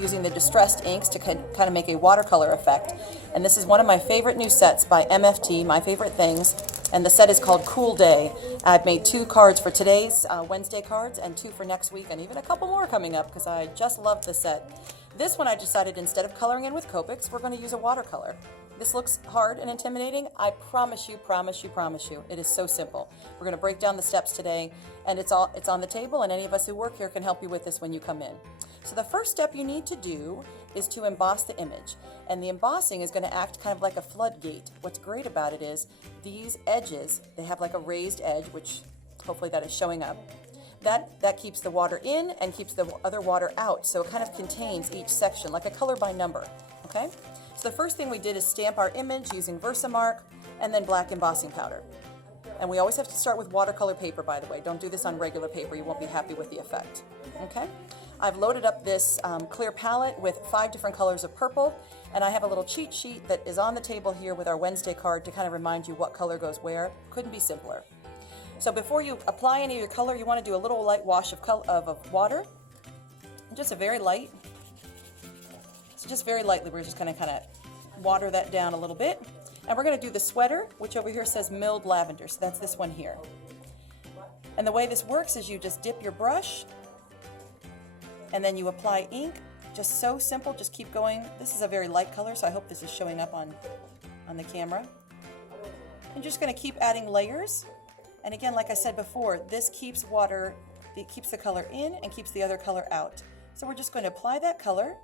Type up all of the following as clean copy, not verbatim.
using the distressed inks to kind of make a watercolor effect. And this is one of my favorite new sets by MFT, My Favorite Things. And the set is called Cool Day. I've made 2 cards for today's Wednesday cards and 2 for next week, and even a couple more coming up because I just love the set. This one I decided instead of coloring in with Copics, we're going to use a watercolor. This looks hard and intimidating. I promise you, it is so simple. We're going to break down the steps today, and it's on the table, and any of us who work here can help you with this when you come in. So the first step you need to do is to emboss the image, and the embossing is going to act kind of like a floodgate. What's great about it is these edges, they have like a raised edge, which hopefully that is showing up. That keeps the water in and keeps the other water out, so it kind of contains each section like a color by number, okay? So the first thing we did is stamp our image using Versamark and then black embossing powder. And we always have to start with watercolor paper, by the way. Don't do this on regular paper. You won't be happy with the effect. Okay? I've loaded up this clear palette with 5 different colors of purple, and I have a little cheat sheet that is on the table here with our Wednesday card to kind of remind you what color goes where. Couldn't be simpler. So before you apply any of your color, you want to do a little light wash of water. Just a very light. So just very lightly, we're just going to kind of water that down a little bit. And we're going to do the sweater, which over here says milled lavender. So that's this one here. And the way this works is you just dip your brush and then you apply ink. Just so simple, just keep going. This is a very light color, so I hope this is showing up on the camera. I'm just going to keep adding layers. And again, like I said before, this keeps water, it keeps the color in and keeps the other color out. So we're just going to apply that color.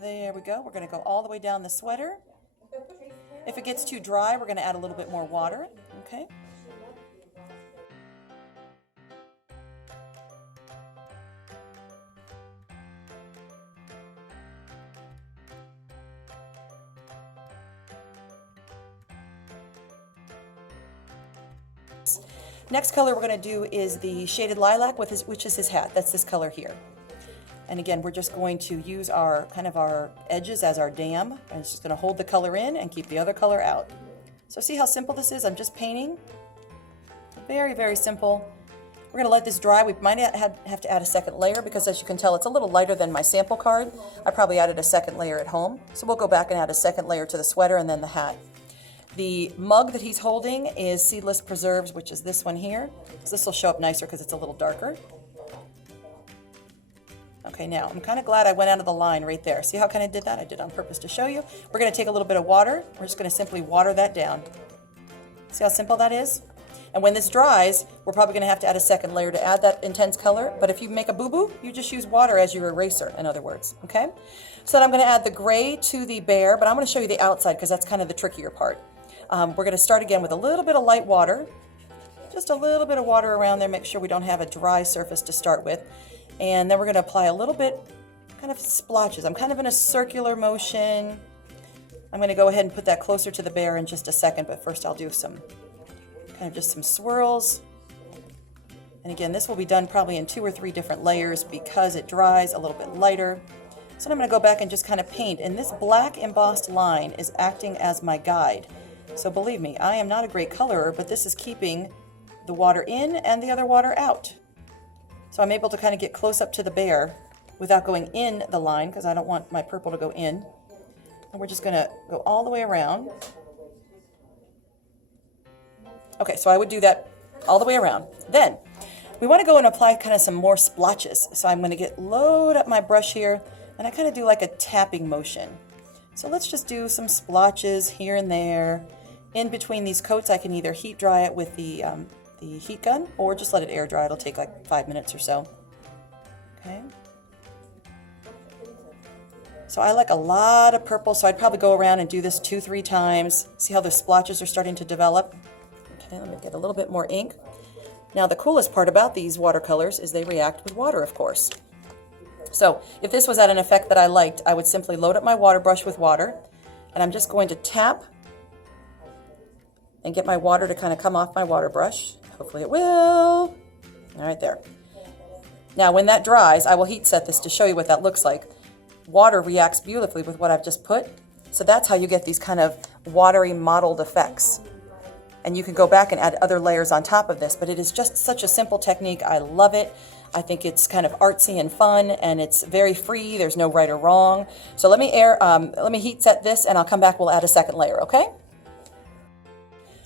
There we go. We're going to go all the way down the sweater. If it gets too dry, we're going to add a little bit more water. Okay. Next color we're going to do is the shaded lilac, which is his hat. That's this color here. And again, we're just going to use our edges as our dam. And it's just going to hold the color in and keep the other color out. So see how simple this is? I'm just painting. Very, very simple. We're going to let this dry. We might have to add a second layer because, as you can tell, it's a little lighter than my sample card. I probably added a second layer at home. So we'll go back and add a second layer to the sweater and then the hat. The mug that he's holding is Seedless Preserves, which is this one here. So this will show up nicer because it's a little darker. Okay, now I'm kind of glad I went out of the line right there. See how I kind of did that? I did on purpose to show you. We're going to take a little bit of water. We're just going to simply water that down. See how simple that is? And when this dries, we're probably going to have to add a second layer to add that intense color. But if you make a boo-boo, you just use water as your eraser, in other words. Okay? So then I'm going to add the gray to the bear, but I'm going to show you the outside because that's kind of the trickier part. We're going to start again with a little bit of light water. Just a little bit of water around there. Make sure we don't have a dry surface to start with. And then we're going to apply a little bit, kind of splotches. I'm kind of in a circular motion. I'm going to go ahead and put that closer to the bear in just a second, but first I'll do some, kind of just some swirls. And again, this will be done probably in 2 or 3 different layers because it dries a little bit lighter. So then I'm going to go back and just kind of paint. And this black embossed line is acting as my guide. So believe me, I am not a great colorer, but this is keeping the water in and the other water out. So I'm able to kind of get close up to the bear without going in the line because I don't want my purple to go in. And we're just going to go all the way around. Okay, so I would do that all the way around. Then we want to go and apply kind of some more splotches. So I'm going to load up my brush here, and I kind of do like a tapping motion. So let's just do some splotches here and there. In between these coats, I can either heat dry it with the heat gun or just let it air dry. It'll take like 5 minutes or so. Okay. So I like a lot of purple, so I'd probably go around and do this 2-3 times. See how the splotches are starting to develop? Okay, let me get a little bit more ink. Now the coolest part about these watercolors is they react with water, of course. So if this was at an effect that I liked, I would simply load up my water brush with water, and I'm just going to tap and get my water to kind of come off my water brush. Hopefully it will. All right, there. Now when that dries, I will heat set this to show you what that looks like. Water reacts beautifully with what I've just put. So that's how you get these kind of watery mottled effects. And you can go back and add other layers on top of this, but it is just such a simple technique. I love it. I think it's kind of artsy and fun, and it's very free. There's no right or wrong. So let me heat set this, and I'll come back. We'll add a second layer, okay?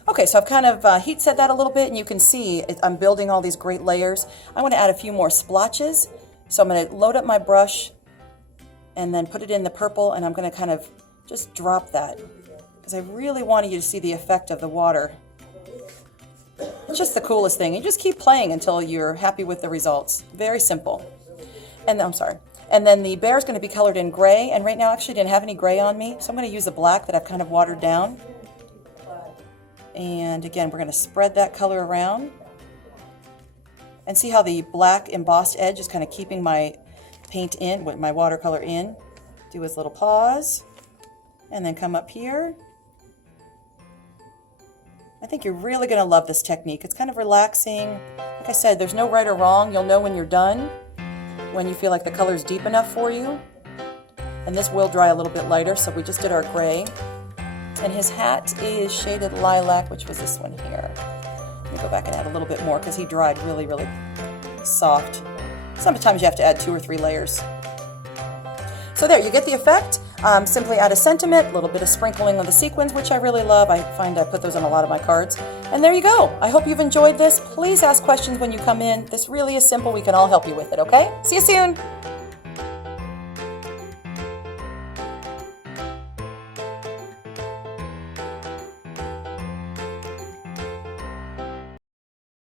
Okay, so I've kind of heat set that a little bit, and you can see I'm building all these great layers. I want to add a few more splotches, so I'm going to load up my brush and then put it in the purple, and I'm going to kind of just drop that because I really wanted you to see the effect of the water. It's just the coolest thing. You just keep playing until you're happy with the results. Very simple. And I'm sorry. And then the bear is going to be colored in gray, and right now I actually didn't have any gray on me, so I'm going to use a black that I've kind of watered down. And again, we're going to spread that color around. And see how the black embossed edge is kind of keeping my paint in, with my watercolor in. Do his little paws, and then come up here. I think you're really going to love this technique. It's kind of relaxing. Like I said, there's no right or wrong. You'll know when you're done, when you feel like the color's deep enough for you. And this will dry a little bit lighter, so we just did our gray. And his hat is shaded lilac, which was this one here. Let me go back and add a little bit more because he dried really, really soft. Sometimes you have to add 2 or 3 layers. So there, you get the effect. Simply add a sentiment, a little bit of sprinkling of the sequins, which I really love. I find I put those on a lot of my cards. And there you go. I hope you've enjoyed this. Please ask questions when you come in. This really is simple. We can all help you with it, okay? See you soon.